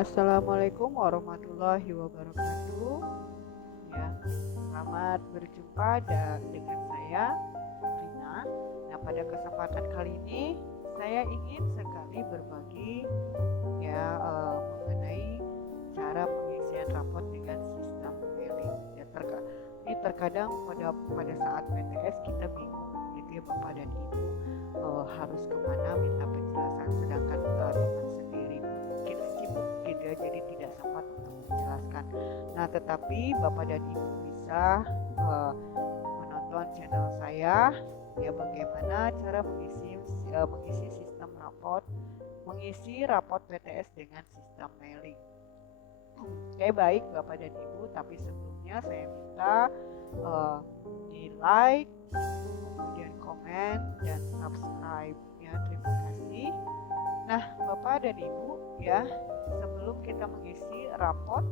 Assalamualaikum warahmatullahi wabarakatuh. Ya, selamat berjumpa dengan saya, Rina. Nah, pada kesempatan kali ini saya ingin sekali berbagi mengenai cara pengisian rapot dengan sistem mailing. Ini terkadang pada saat PTS kita bingung, gitu ya Bapak dan Ibu, harus kemana minta penjelasan, sedangkan teman sendiri mungkin sibuk gitu ya, jadi tidak sempat untuk menjelaskan. Nah, tetapi Bapak dan Ibu bisa menonton channel saya, ya, bagaimana cara mengisi sistem rapot, mengisi rapot PTS dengan sistem mailing. Oke, baik Bapak dan Ibu, tapi sebelumnya saya minta di like, kemudian komen dan subscribe ya. Terima kasih. Nah, Bapak dan Ibu, ya, sebelum kita mengisi rapot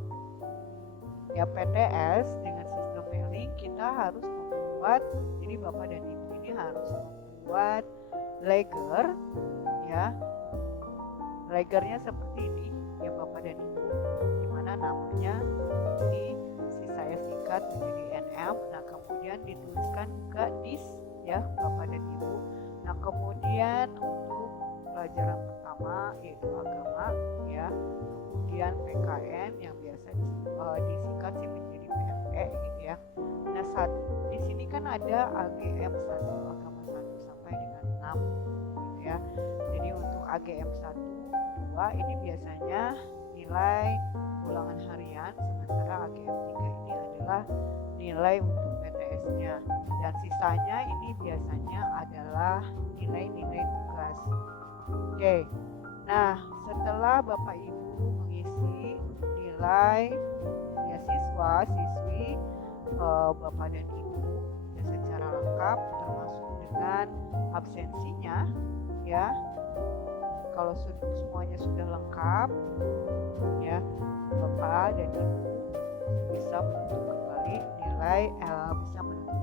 ya PTS dengan sistem mailing, kita harus membuat, jadi Bapak dan Ibu ini harus membuat ledger, ya. Ledgernya seperti ini ya Bapak dan Ibu, dimana namanya ini saya singkat menjadi NM. Nah, kemudian dituliskan juga DIS ya Bapak dan Ibu. Nah, kemudian untuk pelajaran pertama yaitu agama ya, kemudian PKN yang biasa disingkat sih menjadi PME gitu ya. Nah, di sini kan ada AGM 1, agama 1 sampai dengan 6 gitu ya. Jadi untuk AGM 1, 2 ini biasanya nilai ulangan harian, sementara AGM 3 ini adalah nilai untuk PTS-nya, dan sisanya ini biasanya adalah nilai-nilai tugas. Oke, nah setelah Bapak Ibu mengisi nilai ya siswi Bapak dan Ibu ya secara lengkap termasuk dengan absensinya ya. Kalau semuanya sudah lengkap ya, Bapak dan Ibu bisa menentukan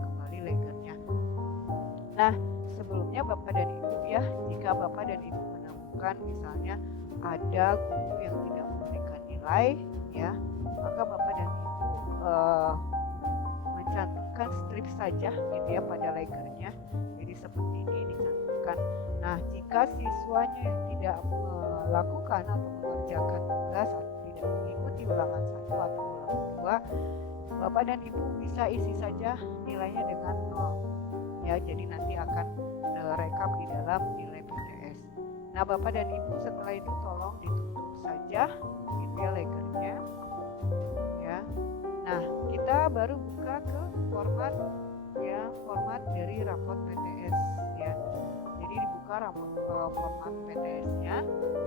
kembali ledgernya. Nah, sebelumnya Bapak dan Ibu ya, jika Bapak dan Ibu menemukan misalnya ada guru yang tidak memberikan nilai ya, maka Bapak dan Ibu mencantumkan strip saja gitu ya pada ledgernya. Jadi seperti ini dicantumkan. Nah, jika siswanya yang tidak melakukan atau mengerjakan tugas atau tidak mengikuti ulangan 1 atau ulangan 2, Bapak dan Ibu bisa isi saja nilainya dengan 0 ya, jadi nanti akan rekap di dalam nilai PTS. Nah, Bapak dan Ibu setelah itu tolong ditutup saja gitu ya ledgernya ya. Nah, kita baru buka ke format dari rapot PTS ya. Jadi dibuka format PTS-nya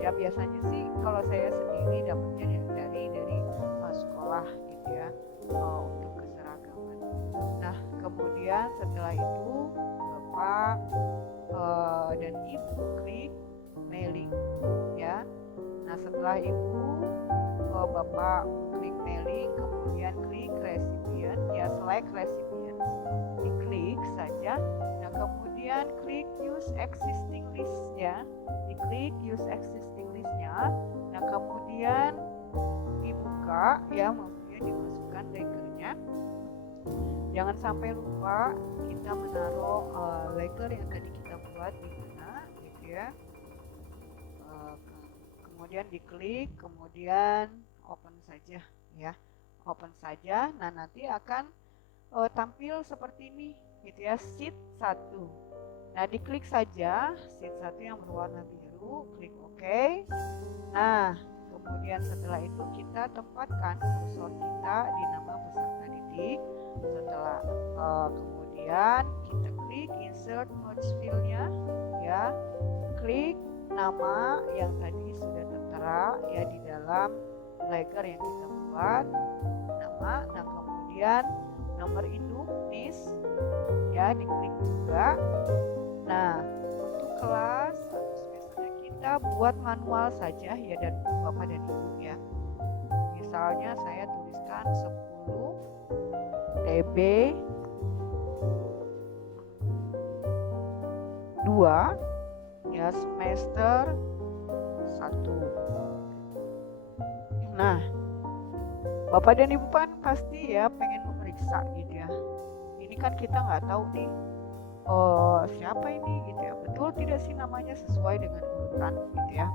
ya. Biasanya sih kalau saya sendiri dapatnya dari sekolah gitu ya, untuk keseragaman. Nah, kemudian setelah itu Bapak dan Ibu klik mailing ya. Nah, setelah itu Bapak klik mailing, kemudian klik recipient ya, select recipients, diklik saja. Nah, kemudian klik use existing list ya, diklik use existing listnya. Nah, kemudian dibuka ya, maksudnya dimasukkan ledgernya. Jangan sampai lupa kita menaruh ledger yang tadi kita buat di mana gitu ya. Kemudian diklik, kemudian open saja ya, open saja. Nah, nanti akan tampil seperti ini gitu ya, sheet 1. Nah, diklik saja sheet 1 yang berwarna biru, klik OK. Nah, kemudian setelah itu kita tempatkan kursor kita di nama peserta didik. Setelah kemudian kita klik insert merge field-nya ya, klik nama yang tadi sudah tertera ya di dalam ledger yang kita buat, nama. Nah, kemudian nomor induk NIS ya, diklik juga. Nah, untuk kelas atau semesternya kita buat manual saja ya, dan Bapak dan Ibu ya. Misalnya saya tuliskan 10 TB 2 ya, semester 1. Nah, Bapak dan Ibu kan pasti ya pengen memeriksa gitu ya. Ini kan kita nggak tahu nih, siapa ini gitu ya. Betul tidak sih namanya sesuai dengan urutan gitu ya.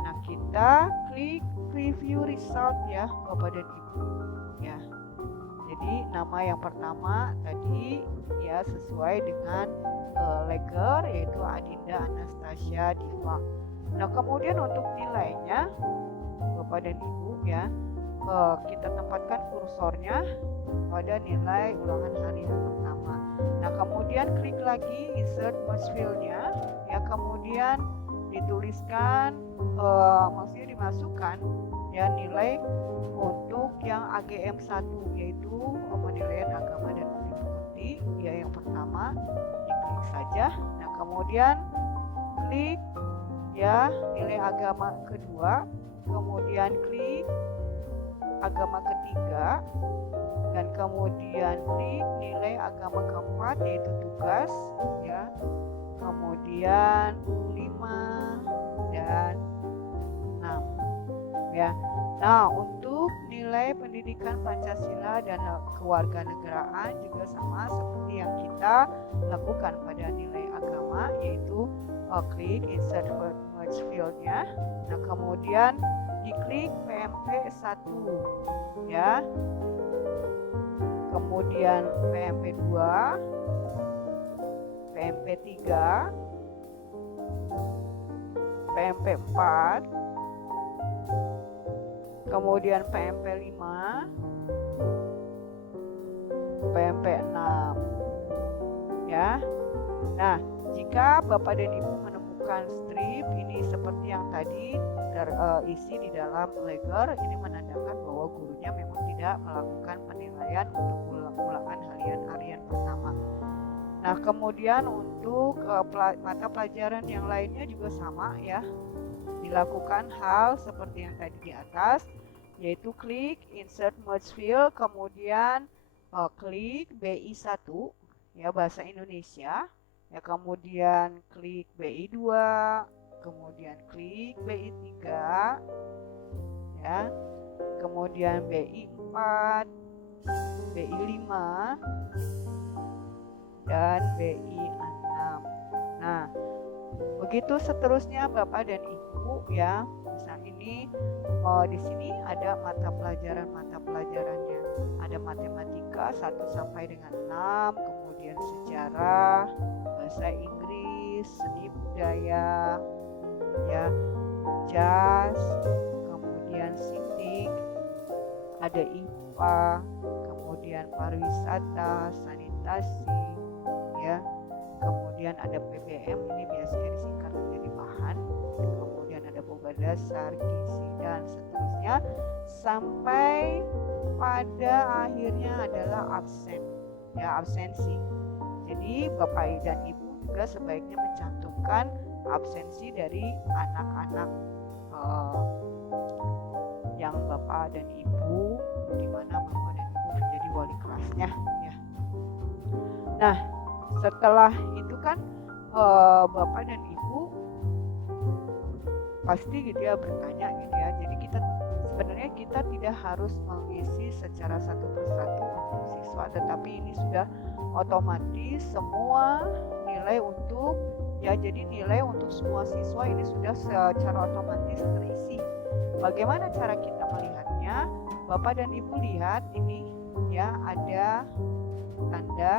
Nah, kita klik preview result ya Bapak dan Ibu ya. Jadi nama yang pertama tadi ya sesuai dengan leger, yaitu Adinda Anastasia Diva. Nah, kemudian untuk nilainya Bapak dan Ibu ya, kita tempatkan kursornya pada nilai ulangan harian pertama. Nah, kemudian klik lagi insert merge field-nya ya, kemudian dituliskan, maksudnya dimasukkan ya nilai untuk yang AGM 1, yaitu penilaian agama dan budi pekerti ya, yang pertama diklik saja. Nah, kemudian klik ya nilai agama kedua, kemudian klik agama ketiga, dan kemudian klik nilai agama keempat yaitu tugas ya, kemudian 5 dan 6 ya. Nah, untuk nilai pendidikan Pancasila dan kewarganegaraan juga sama seperti yang kita lakukan pada nilai agama, yaitu klik insert merge field-nya. Nah, kemudian diklik PMP 1 ya, kemudian PMP 2, PMP 3, PMP 4, kemudian PMP 5, PMP 6 ya. Nah, jika Bapak dan Ibu menemukan strip ini seperti yang tadi terisi di dalam leger, ini menandakan bahwa gurunya memang tidak melakukan penilaian untuk ulangan harian pertama. Nah, kemudian untuk mata pelajaran yang lainnya juga sama ya, dilakukan hal seperti yang tadi di atas, yaitu klik insert merge field, kemudian klik BI 1 ya bahasa Indonesia ya, kemudian klik BI 2, kemudian klik BI 3 ya, kemudian BI 4, BI 5 dan BI 6. Nah, begitu seterusnya Bapak dan Ibu ya. Misal ini di sini ada mata pelajarannya. Ada matematika 1 sampai dengan 6, kemudian sejarah, bahasa Inggris, seni budaya, ya, jas, kemudian sidik, ada IPA, kemudian pariwisata, sanitasi, ya, kemudian ada PBM, ini biasanya disingkat menjadi bahan, kemudian ada boga dasar, gizi, dan seterusnya, sampai pada akhirnya adalah absen, ya, absensi. Jadi Bapak dan Ibu juga sebaiknya mencantumkan absensi dari anak-anak yang Bapak dan Ibu, di mana Bapak dan Ibu menjadi wali kelasnya, ya. Nah, setelah itu kan Bapak dan Ibu pasti gitu ya bertanya gitu ya. Jadi sebenarnya kita tidak harus mengisi secara satu persatu untuk siswa, tetapi ini sudah otomatis semua nilai untuk, ya, jadi nilai untuk semua siswa ini sudah secara otomatis terisi. Bagaimana cara kita melihatnya? Bapak dan Ibu lihat ini ya, ada tanda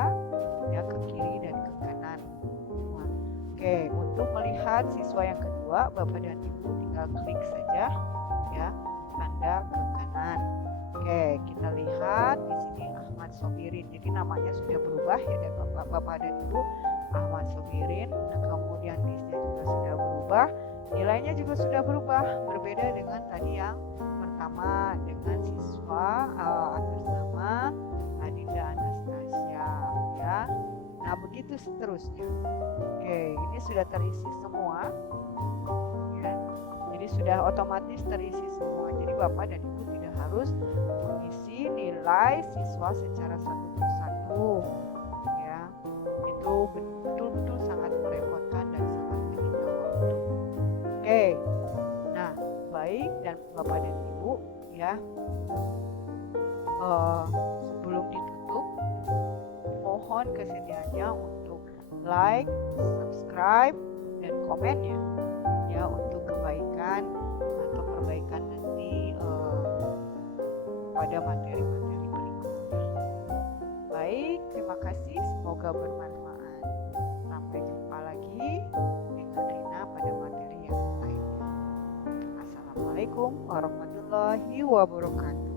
ya ke kiri dan ke kanan. Nah, oke, untuk melihat siswa yang kedua, Bapak dan Ibu tinggal klik saja ya tanda ke kanan. Oke, kita lihat di sini Ahmad Sobirin. Jadi namanya sudah berubah ya, dan Bapak dan Ibu, Ahmad Sobirin. Nah, kemudian listnya juga sudah berubah, nilainya juga sudah berubah, berbeda dengan tadi yang pertama dengan siswa atas nama Adinda Anastasia ya. Nah, begitu seterusnya. Oke, ini sudah terisi semua ya. Jadi sudah otomatis terisi semua. Jadi Bapak dan Ibu tidak harus mengisi nilai siswa secara satu persatu ya. Itu betul-betul sangat merepotkan dan sangat menyita waktu. Oke. Nah, baik, dan Bapak dan Ibu, ya. Sebelum ditutup, mohon kesediaannya untuk like, subscribe, dan komen ya untuk kebaikan atau perbaikan nanti pada materi-materi berikutnya. Baik, terima kasih, semoga bermanfaat. Sampai jumpa lagi dengan Rina pada materi yang lainnya. Assalamualaikum warahmatullahi wabarakatuh.